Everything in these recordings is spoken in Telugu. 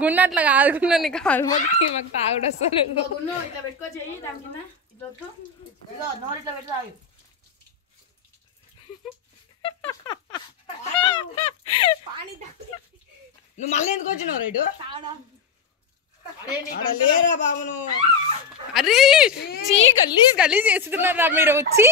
గున్న అట్లా కాదుకున్నా నీకు ఆల్మోస్ట్ మాకు తాగుడు వస్తారు. నువ్వు మళ్ళీ ఎందుకు వచ్చినావు రైట్ లేరా బాబును? అరే చీ గలీజ్ గలీజ్ చేస్తున్నారా మీరు వచ్చి.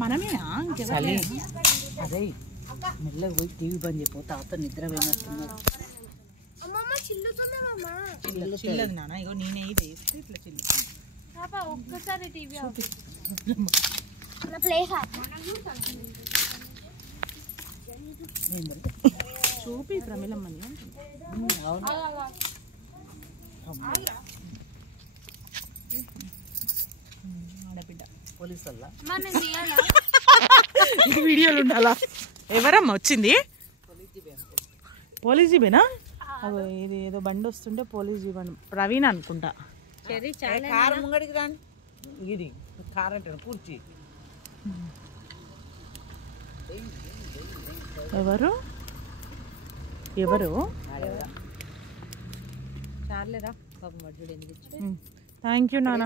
మనమే అదే మెల్లగా పోయి టీవీ బంద్ చెప్పు, తాత నిద్ర వేస్తున్నారు. చిల్లదు నాన్న, ఇగో నేనే ఇది ఇట్లా చిల్లుతుంది. ఒక్కసారి టీవీ చూపి ప్రమిళమ్మని ఆడబిడ్డ పోలీసు వల్ల ఇది వీడియోలు ఉండాలా? ఎవరమ్మా వచ్చింది? పోలీస్ జీబేనా? అదో ఇది ఏదో బండి వస్తుంటే పోలీస్ జీబ్ అని ప్రవీణ్ అనుకుంటా. కారు ముంగడికి రాండి. ఇది కారు అంటే కూర్చి. ఎవరు ఎవరు? థ్యాంక్ యూ నాన్న.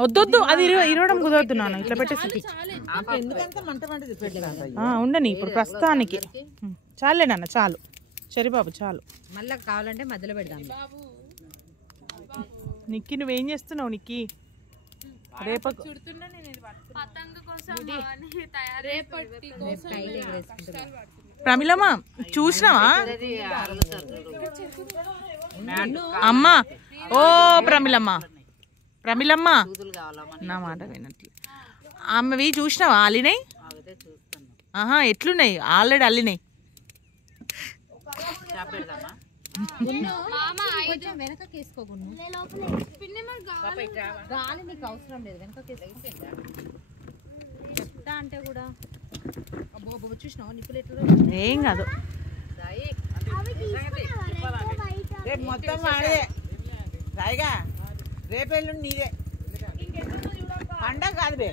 వద్దొద్దు, అది ఇరవడం కుదరద్దు నాన్న. ఇట్లా పెట్టేసి ఉండని ఇప్పుడు ప్రస్తుతానికి. చాలే నాన్న, చాలు. సరే బాబు చాలు. మళ్ళీ కావాలంటే మధ్యలో పెడదాం. నిక్కి నువ్వేం చేస్తున్నావు? నిక్కి రేపకు ప్రమిళమ్మ చూసినావా అమ్మా? ఓ ప్రమిళమ్మ, ప్రమిళమ్మ నా మాట వినట్లే. అమ్మవి చూసినావా? అల్లినాయి. ఆహా ఎట్లున్నాయి? ఆల్రెడీ అల్లినాయి. గాలి నీకు అవసరం లేదు, చెప్తా అంటే కూడా చూసినావు నిప్పులు ఎట్లా? ఏం కాదు. రేపు మొత్తం వాడే రాయిగా, రేపు ఎల్లుండి నీదే పండగ కాదు బే.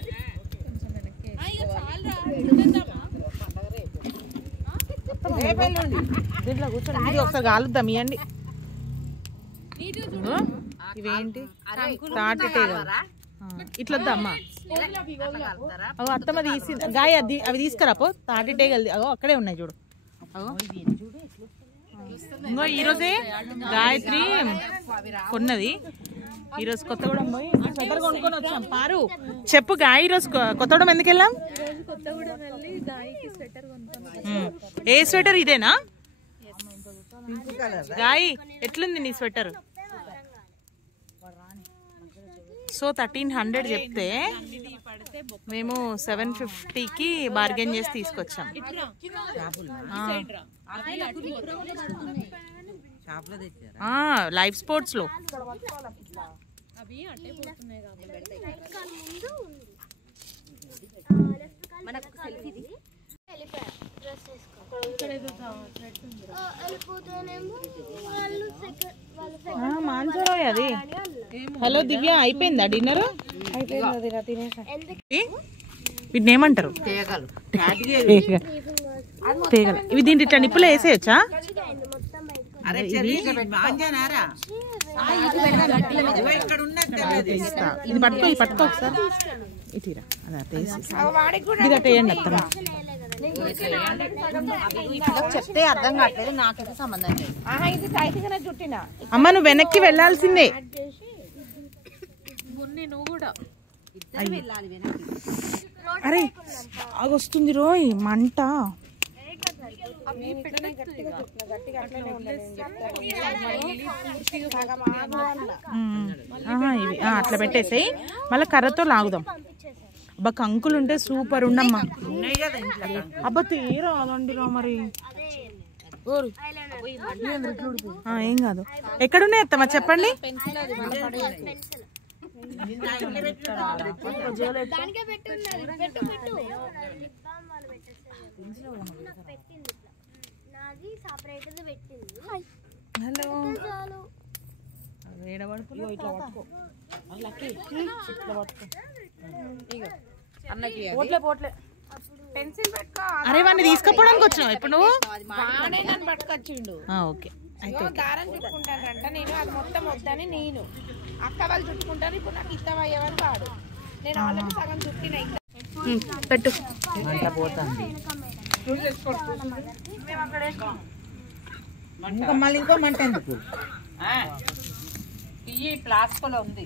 రేపు ఎల్లుండి దీంట్లో కూర్చొని ఇది ఒకసారి కాలుద్దాం. ఇవ్వండి. ఇవేంటి? తాటితేగ. ఇట్లా వద్దా అమ్మా? అగో అత్తమ్మ తీసి గాయ అవి తీసుకురాపో. తాటితేగలు అగో అక్కడే ఉన్నాయి చూడు. ఇంకో ఈరోజే గాయత్రి కొన్నది. ఈరోజు కొత్తగూడెం పోయి స్వెటర్ కొనుక్కొని వచ్చాం. పారు చెప్పు గాయ, ఈరోజు కొత్తగూడెం ఎందుకు వెళ్ళాం? ఏ స్వెటర్ ఇదేనా? గాయ ఎట్లుంది నీ స్వెటర్? సో 1300 చెప్తే మేము 750కి బార్గెన్ చేసి తీసుకొచ్చాం. లైవ్ స్పోర్ట్స్ లో మాన్సరోయ్ అది. హలో దివ్య, అయిపోయిందా డిన్నర్? వీటిని ఏమంటారు? తీగలు. తీగలు. ఇవి దీంట్లో ఇట్లా నిప్పులో వేసేయచ్చా? ఇది పట్టుకో, ఇది పట్టుకో ఒకసారి. ఇటీరా అదే ఇది అట్ట వేయండి అత్తమ్మ. చెప్తే అర్థం కావట్లేదు, నాకైతే సంబంధం లేదు. అమ్మ నువ్వు వెనక్కి వెళ్ళాల్సిందే. అరే ఆగొస్తుంది రోయ్ మంట. ఇవి అట్లా పెట్టేసాయి, మళ్ళీ కర్రతో లాగుదాం. అబ్బా కంకులు ఉంటే సూపర్ ఉండమ్మా. అబ్బా తీరా అదండి రా మరి. ఏం కాదు. ఎక్కడున్నాయి అత్తమ్మా చెప్పండి. హలో అరే వాడిని తీసుకపోవడానికి వచ్చినావు ఇప్పుడు నువ్వు? పట్టుకొచ్చిండు. ఓకే దారం చుట్టుకుంటానంట నేను, అది మొత్తం వద్దని నేను. అక్క వాళ్ళు చుట్టుకుంటారు, ఇప్పుడు నాకు ఇష్టం అయ్యేవారు కాదు. నేను ఆల్రెడీ సగం చుట్టిన. పెట్టు. మళ్ళీ ఇంకో మంట ఎందుకు? ఈ ప్లాస్టిక్ లో ఉంది.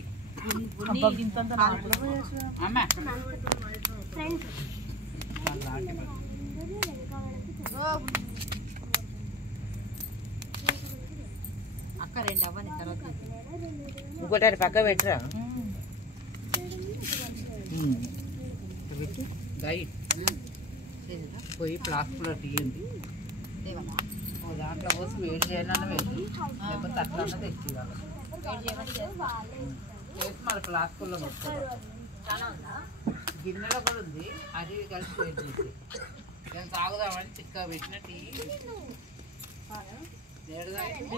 అక్క రెండు అవ్వని తర్వాత ఇంకోటి పక్క పెట్టరా. పోయి ప్లాస్టిక్ లో తీయండి, దాంట్లో పోసి వేడి చేయాలన్నా వేడి, లేకపోతే అట్లా తెచ్చి మళ్ళీ ప్లాస్టిక్ లో వస్తుంది. గిన్నెలో కూడా ఉంది, అది కలిసి వేడి చేసి నేను తాగుదామని చిక్కగా పెట్టిన టీ.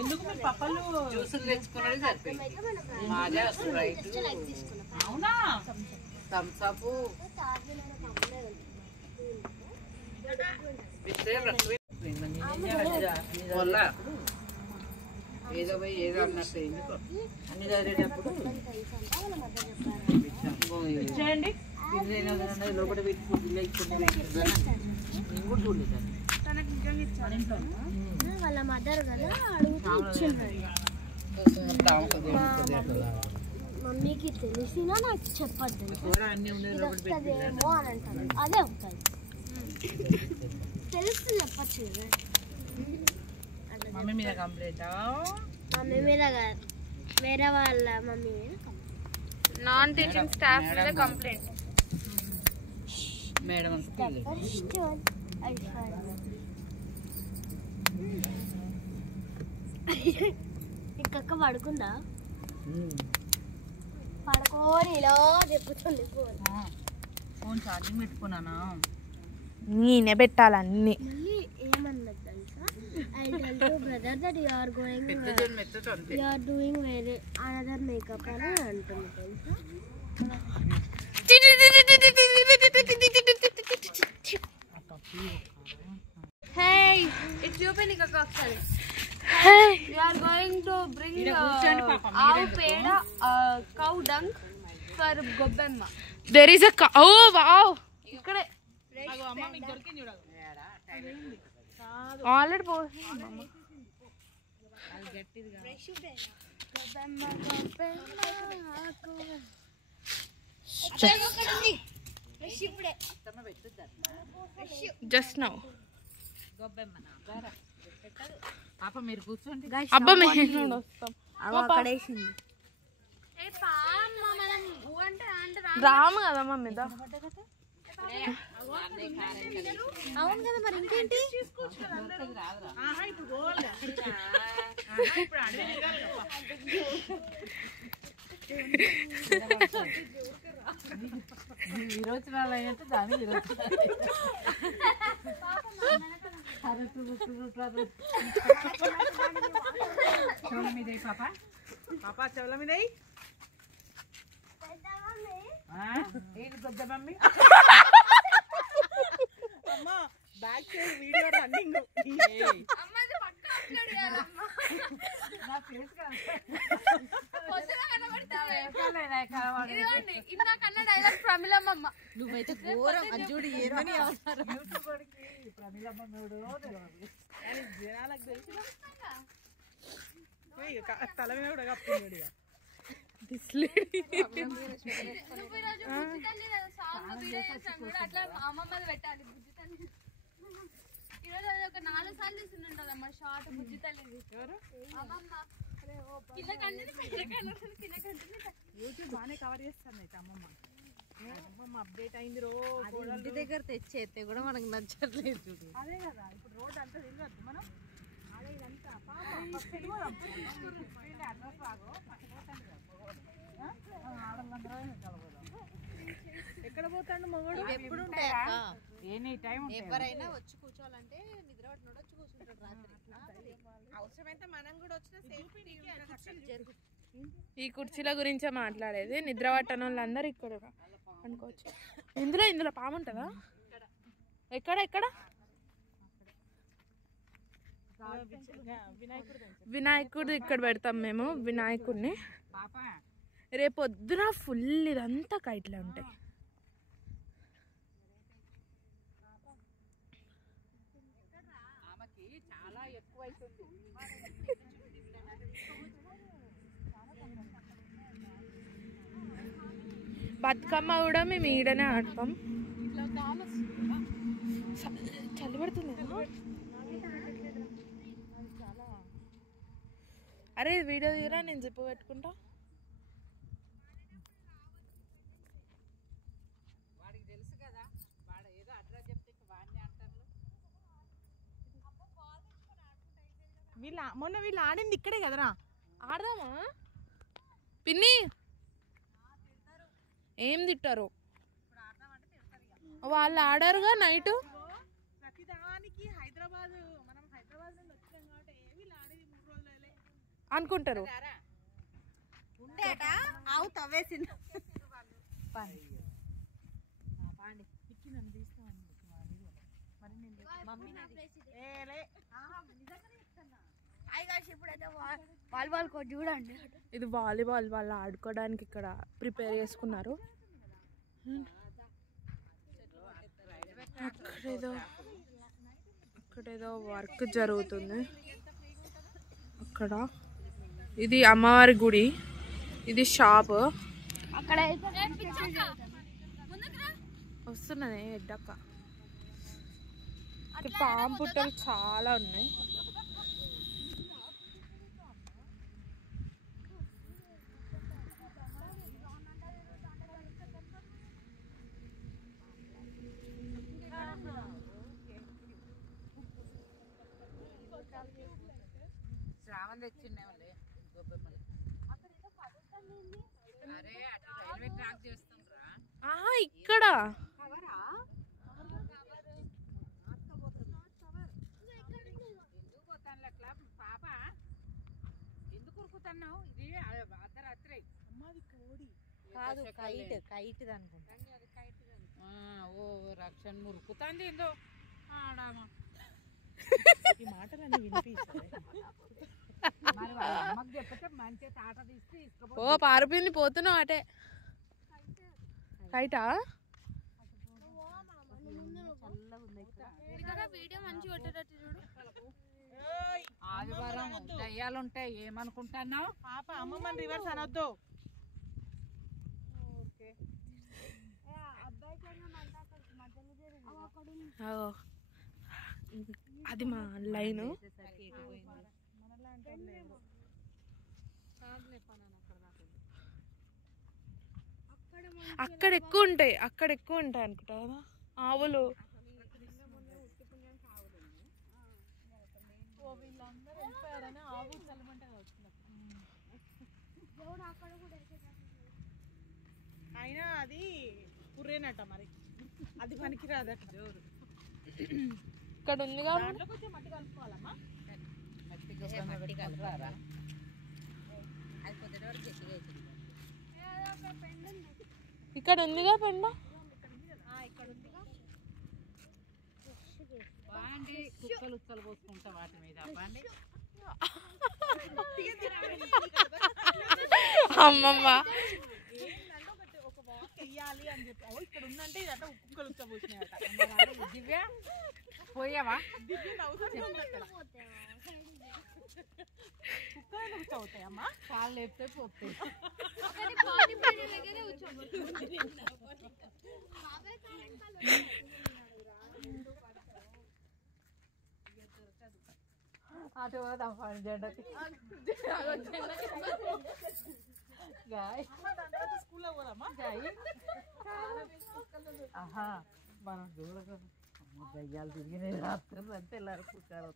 ఎందుకు పప్పలు జ్యూసులు తెచ్చుకున్నది సరిపోయింది. మాజా స్ప్రైట్, అవునా థమ్స్ అప్, ఏదో పోయి ఏదో అన్నట్టు ఎందుకో అన్ని చదివేటప్పుడు లోపల పెట్టుకుంటే నేను కూడా చూడలేదు. వాళ్ళ మదర్ కదా మమ్మీకి తెలిసినా నాకు చెప్పద్దు, వస్తుందేమో అని అంటాను. అదే అవుతుంది, తెలుసు చెప్పచ్చు. మమ్మీ మీద కంప్లైంట్? మమ్మీ మీద కాదు, వేరే వాళ్ళ మమ్మీ మీద. నాన్ టీచింగ్ స్టాఫ్ మీద కంప్లైంట్. మేడం ఇంకక్క పడుకుందా? పడుకోని ఇలా చెప్పుతుంది. Phone charging పెట్టుకున్నానా? నేనే పెట్టాలన్నీ. ఏమన్నది తెలుసా? I tell your brother that you are doing very another makeup అని అంటుంది తెలుసా? Hey, it's open ikaka ఒకసారి. We are going to bring cow peda, cow dung for gobbemma. There is a oh wow. ఇక్కడే అమ్మ మీకు దొరికింది చూడగా ఆల్రెడీ పోసింది అమ్మ. జస్ట్ నౌ పాప మీరు కూర్చోండి. అబ్బా మేము వస్తాం. రాము కదమ్మా మీద. అవును కదా, మరి ఇంకేంటి? విరోచనాలు అయినట్టు దాని చెవుల మీద పాప, పాప చెవుల మీద ఏంటి కొద్ద మమ్మీ వీడియో రన్నింగ్. అమ్మాయిది పక్కా అప్లోడ్ చేయాలమ్మా. పొద్దున కనబడతావే. ఇదిగోండి ఇందాకన్నా డైలాగ్ ప్రమిళమ్మ. నువ్వైతే ఘోరం అజ్జుడు ఏమని జనాలకు తెలిసిన తల మీద కూడా కప్పింది. నువ్వు ఈరోజు బుజ్జి తల్లి సాంగ్ వీడియో చేసాను కూడా అట్లా అమ్మమ్మది పెట్టాలి బుజ్జి తల్లి. ఈరోజు అది ఒక 4 సార్లు తీసుకుంటుందమ్మా షార్ట్ బుజ్జి తల్లిది. అమ్మమ్మ కింద కంటిన్యూ యూట్యూబ్ బాగానే కవర్ చేస్తాను అయితే అమ్మమ్మ. అమ్మమ్మ అప్డేట్ అయింది. ఇంటి దగ్గర తెచ్చేస్తే కూడా మనకు నచ్చట్లేదు చూడు. అదే కదా ఇప్పుడు రోడ్ అంతా తిరగద్దు మనం. అదే ఇదంతా ఎక్కడ పోతాడు మగడు? ఎప్పుడు ఉంటాయా ఎనీ టైం ఎవరైనా వచ్చి కూర్చోవాలంటే నిద్ర పట్టినోడు వచ్చి కూర్చుంటాడు రాత్రి. అవసరమైతే మనం కూడా వచ్చిన సేఫ్టీ. ఈ కుర్చీల గురించే మాట్లాడేది. నిద్ర పట్టని వాళ్ళందరూ ఇక్కడ అనుకోవచ్చు. ఇందులో పాము ఉంటుందా? ఎక్కడ వినాయకుడు ఇక్కడ పెడతాం మేము వినాయకుడిని. రేపు పొద్దున ఫుల్ ఇదంతా కైట్లే ఉంటాయి. బతుకమ్మ కూడా మేము ఈడనే ఆడతాం. చలి పడుతుంది. అరే వీడియో తీరా, నేను జిప్పు పెట్టుకుంటా. మొన్న వీళ్ళు ఆడింది ఇక్కడే కదరా. ఆడదామా పిన్ని? ఏం తిట్టారు వాళ్ళు? ఆడారుగా నైట్. ప్రతిదానికి హైదరాబాద్, మనం హైదరాబాద్ నుండి వచ్చాం కాబట్టి వీళ్ళు ఆడేది 3 రోజులే అనుకుంటారు. ఆవు తవ్వేసింది. వాలీబాల్ కోచ్ చూడండి. ఇది వాలీబాల్ వాళ్ళు ఆడుకోవడానికి ఇక్కడ ప్రిపేర్ చేసుకున్నారు. అక్కడేదో వర్క్ జరుగుతుంది. అక్కడ ఇది అమ్మవారి గుడి, ఇది షాప్. అక్కడ వస్తున్నది ఎడ్డక్క. పాము పుట్టలు చాలా ఉన్నాయి. శ్రావణ తెచ్చిండే గొబ్బెమ్మలు. అరే అటు రైల్వే ట్రాక్ చేస్తుండ్రా. ఆహా ఇక్కడ పాప ఎందుకు ఉరుకుతున్నావు? ఇది అర్ధరాత్రి కాదు కైట్ అనుకుంటా. ఓ రక్షణ మురుకుతాంది ఏందో ఆడామా. ఈ మాటలన్నీ వినిపిస్తాయి. చెప్పతే మంచి తాట తీసి ఓ పారిపోయింది, పోతున్నావు అటే. కైటా వీడియో మంచిగా కొట్టేటట్టు చూడు. ఆదివారం దయ్యాలు ఉంటాయి ఏమనుకుంటున్నావు? పాప అమ్మమ్మని రివర్స్ అనొద్దు. అది మా లైను. అక్కడ ఎక్కువ ఉంటాయి అనుకుంటా కదా ఆవులు. అయినా అది కుర్రేనట, మరి అది పనికి రాదట. ఇక్కడ ఉందిగా, దాంట్లో కొంచెం మట్టి కలుపుకోవాలమ్మా. మట్టి కలపారా? అది పొద్దున వరకు గట్టిగా అవుతుంది. ఇక్కడ ఉందిగా పెండ. కుక్కలు ఉక్కలు పోసుకుంటా వాటి మీద బాండి. అమ్మమ్మ ఒక వాక్ వెయ్యాలి అని చెప్పి ఇక్కడ ఉందంటే ఇదంతా కుక్కలు ఉచ్చబోసినాయట. దివ్య పోయావా? దివ్య నవ్వుతుంది అక్కడ. కుక్కలు ఉచ్చవుతాయమ్మా, కాళ్ళు లేపితే పోతాయి. అటు పోదాం జెండకి. స్కూల్లో పోదామా? ఆహా మనం చూడగా దయ్యాలు తిరిగినాయి రాత్రి అంటే వెళ్ళారు కుక్కలు.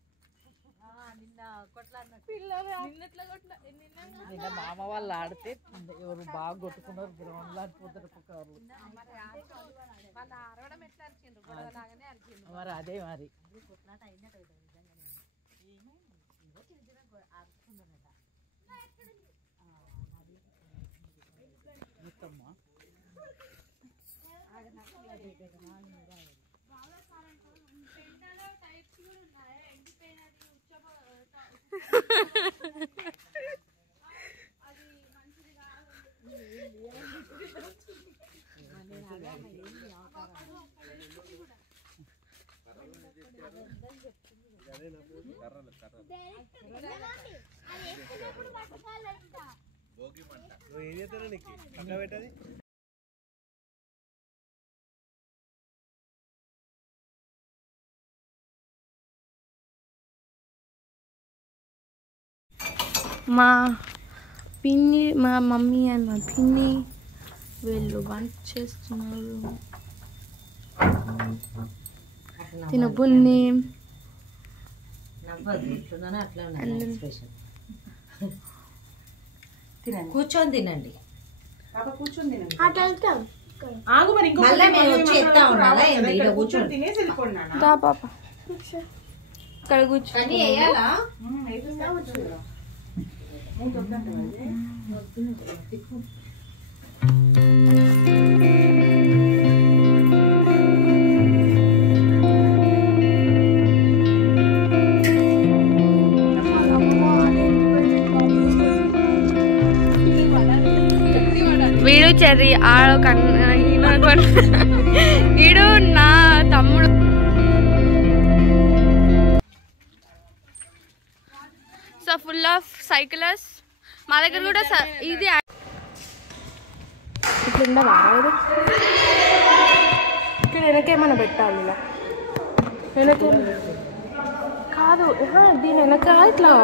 నిన్న మామ వాళ్ళు ఆడితే ఎవరు బాగా కొట్టుకున్నారు, గ్రౌండ్ లో ఆడిపోతారు కుక్కలు. మరి అదే మరి మా పిన్ని, మా మమ్మీ అండ్ మా పిన్ని వీళ్ళు వంట చేస్తున్నారు. తినబున్ని కూర్చొని తినండి. ఆగు మరి ఇంకో కూర్చొని తినేసి వెళ్ళిపోండి నాన్న. దా పాప ఇక్కడ కూర్చో. వీడు చెర్రీ ఆడ వీడు నా తమ్ముడు. So full of cyclers. మా దగ్గర కూడా ఇది ఇట్లా రాదు. ఇక్కడ వెనకేమైనా పెట్టాలి, ఇలా వెనకే కాదు, దీని వెనక ఇట్లా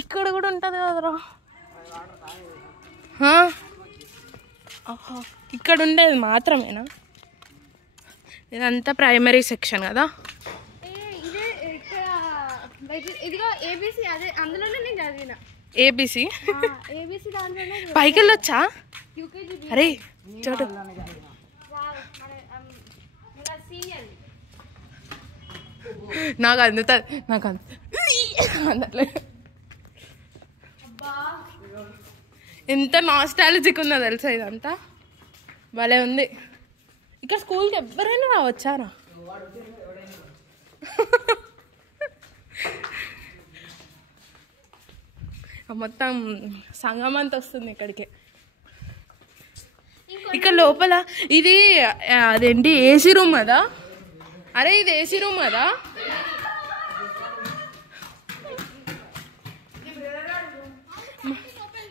ఇక్కడ కూడా ఉంటుంది కదరా. ఇక్కడ ఉండేది మాత్రమేనా? ఇదంతా ప్రైమరీ సెక్షన్ కదా. ఏబిసి పైకి వెళ్ళొచ్చా? అరే చోటు నాకు అందుతుంది, నాకు అందట్లే. ఎంత నాస్టాలజిక్ ఉందో తెలుసా ఇదంతా, భలే ఉంది. ఇక్కడ స్కూల్కి ఎవరైనా రావచ్చారా? మొత్తం సంగం అంతా వస్తుంది ఇక్కడికి. ఇక్కడ లోపల ఇది అదేంటి ఏసీ రూమ్ కదా. అరే ఇది ఏసీ రూమ్ కదా.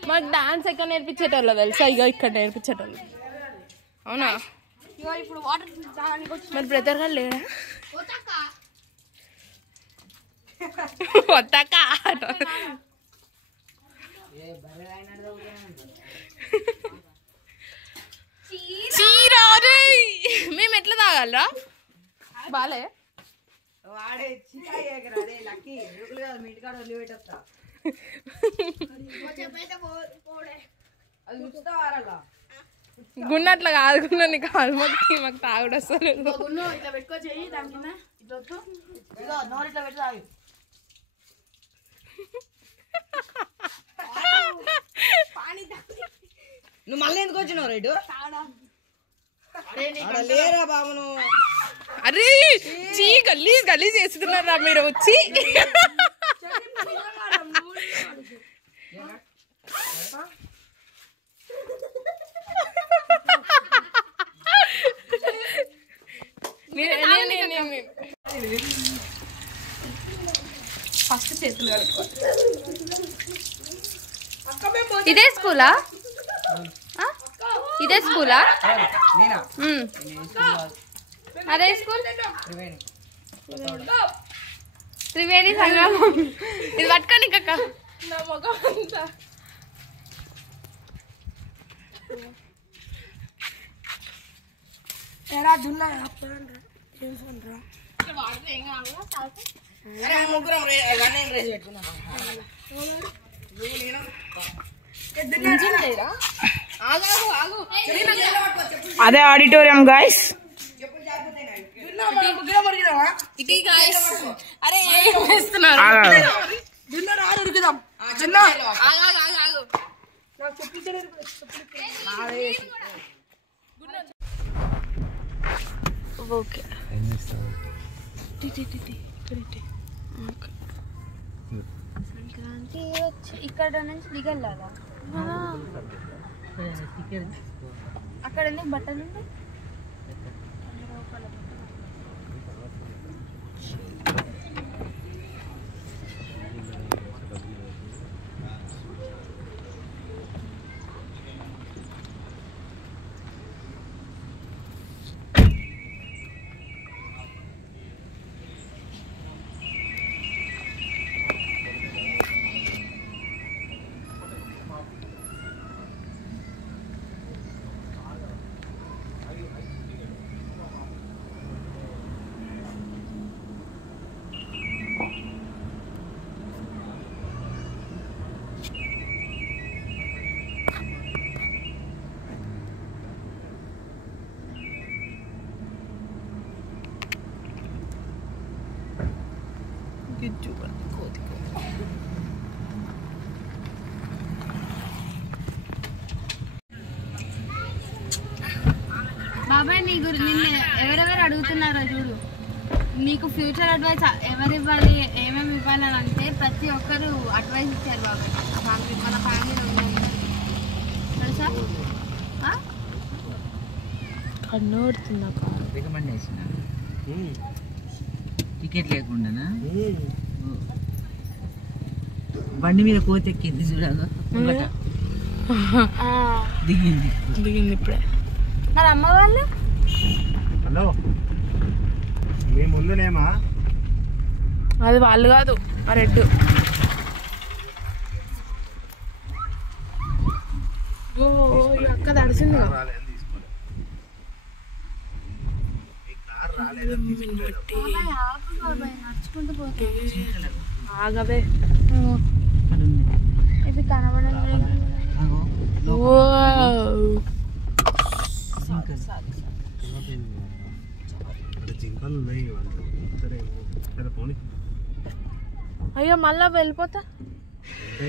మాకు డాన్స్ ఎక్కడ నేర్పించేటోళ్ళు తెలుసా? ఇక ఇక్కడ నేర్పించేటోళ్ళు. అవునా? మరి బ్రదర్ గారు లేడా? వద్దక్క చీరా మేము ఎట్లా తాగలరా బాలే గున్న అట్లా కాదు గున్న నీకు ఆల్మొత్తి మాకు తాగుడు వస్తలేదు నువ్వు మళ్ళీ ఎందుకు వచ్చినావు రైట్ లేరా బాబును అరే చీ గలీజ్ గలీజ్ చేస్తున్నారా మీరు వచ్చి ఫస్ట్ చేతులు ఇదే స్కూలా ఇదే స్కూలా అదే స్కూల్ త్రివేణి సంగ్రామం ఇది పట్టుకోండి కక్క నా మొగం అంతా అదే ఆడిటోరియం గాయస్. అరే ఏం చేస్తున్నారు ఓకే సంక్రాంతి వచ్చి ఇక్కడ నుంచి దిగల్లాగా అక్కడ ఎందుకు బట్టలు ఉంటాయి బాబాయ్ నీ నిన్ను ఎవరెవరు అడుగుతున్నారో చూడు. నీకు ఫ్యూచర్ అడ్వైస్ ఎవరు ఇవ్వాలి ఏమేమి ఇవ్వాలని అంటే ప్రతి ఒక్కరు అడ్వైస్ ఇచ్చారు బాబాయ్. మన ఫ్యామిలీలో తెలుసా రికమెండేషన్ టికెట్ లేకుండా బండి మీద కోతి ఎక్కింది చూడగా దిగింది ఇప్పుడే. మరి అమ్మ వాళ్ళు హలో మీ ముందునేమా అది వాళ్ళు కాదు ఆ రెడ్. ఓ అక్క తడిసింది నడుచుకుంటూ పోతే ఆగవే ఇవి కనబడలేదు. జింకలు ఉన్నాయి అయ్యో మళ్ళా వెళ్ళిపోతా అంటే